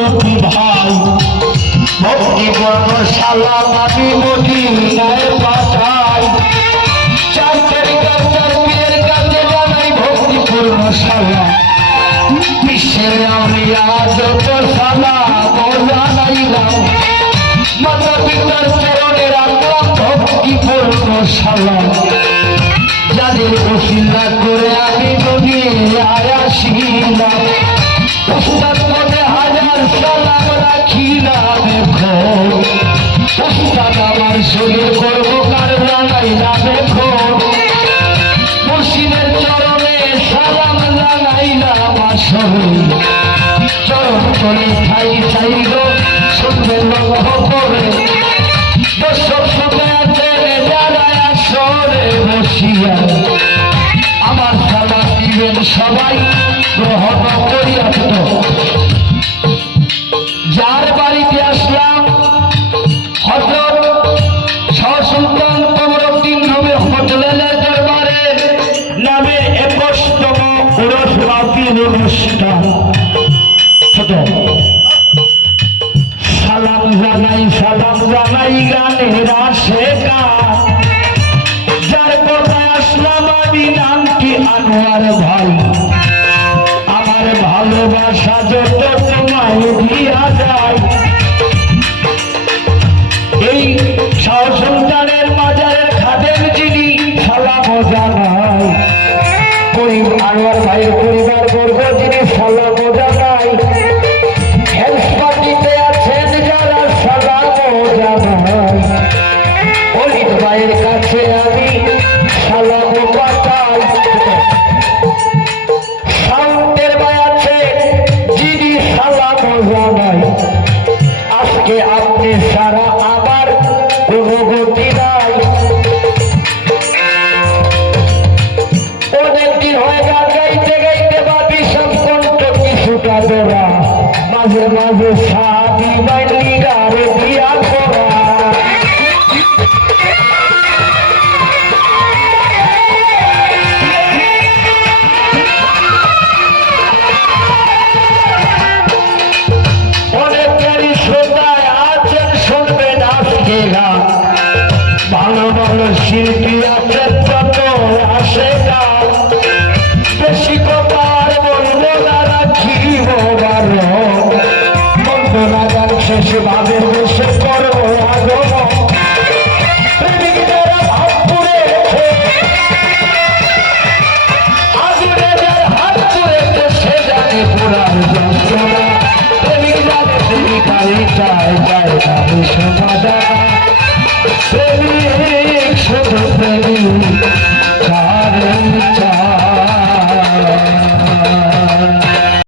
দুটি ভাই ভক্তি বর্ণশালা আমি মদিনায় পাঠাই। চার তরিকার চার পীরের কাছে জানাই ভক্তি পূর্ণশালা বিশ্বের আউলিয়া যত সালাম জানাইলাম। মাতা পিতার চরণে রাখলাম ভক্তি পূর্ণশালা যাদের ওসিলা করে আমি দুনিয়ায় আসিলাম। উস্তাদ মনে হাজার সালাম রাখিলাম দেখো উস্তাদ আমার শরীর করবো কার জানাইলাম দেখো মুর্শিদের চরণে সালাম জানাইলাম আসলে চরণ করে ঠাই চাইল শুনবে লক্ষ্য করে দর্শক শুনে আছেন যারা আসরে বসিয়া আমার সালাম দিবেন সবাই গ্রহণ করিয়া। যার বাড়িতে আসলাম হযরত শাহ সুলতান কমরউদ্দিন নবী হোটেলের দরবারে নামে 21তম উরস মাহফিল অনুষ্ঠান। সালাম জানাই গানের আশেকা যার কথায় আসলাম আমি নাম কি আনোয়ার ভাই। আমার ভালোবাসা যত তোমায় দিয়া যায় এই শাহ সুলতানের মাজারের খাদেম যিনি সালাম জানাই ওই আনোয়ার ভাইয়ের পরিবার বর্গ যিনি সালাম জানাই হেলথ পার্টিতে আছেন যারা সালাম জানাই অলিদ ভাইয়ের কাছে আমি সালাম পাঠাই। সাউন্ডের ভাই আছে যিনি সালাম জানাই আজকে আপনি সারা আমার কোনো গতি নাই। অনেকদিন হয়ে গান গাইতে গাইতে ভাবি সব কণ্ঠ কিছুটা ধরা মাঝে মাঝে সাবি বাইলি গারে দিয়া করা অনেকেরই শ্রোতায় আছেন শুনবেন আজকে গান ভালো ভালো শিল্পী আছেন যত আসে গান বেশি কথা আর বলবো না রাখিব বন্দনা গান শেষে ভাবের বসে করবো আগমন প্রেমিকরা ভাব পুড়েছে আগুনে যার হাত পুড়েছে সে জানে পুরার যন্ত্রণা প্রেমিক জানে প্রেমিকারই চায় যায় না সমাধান প্রেমিক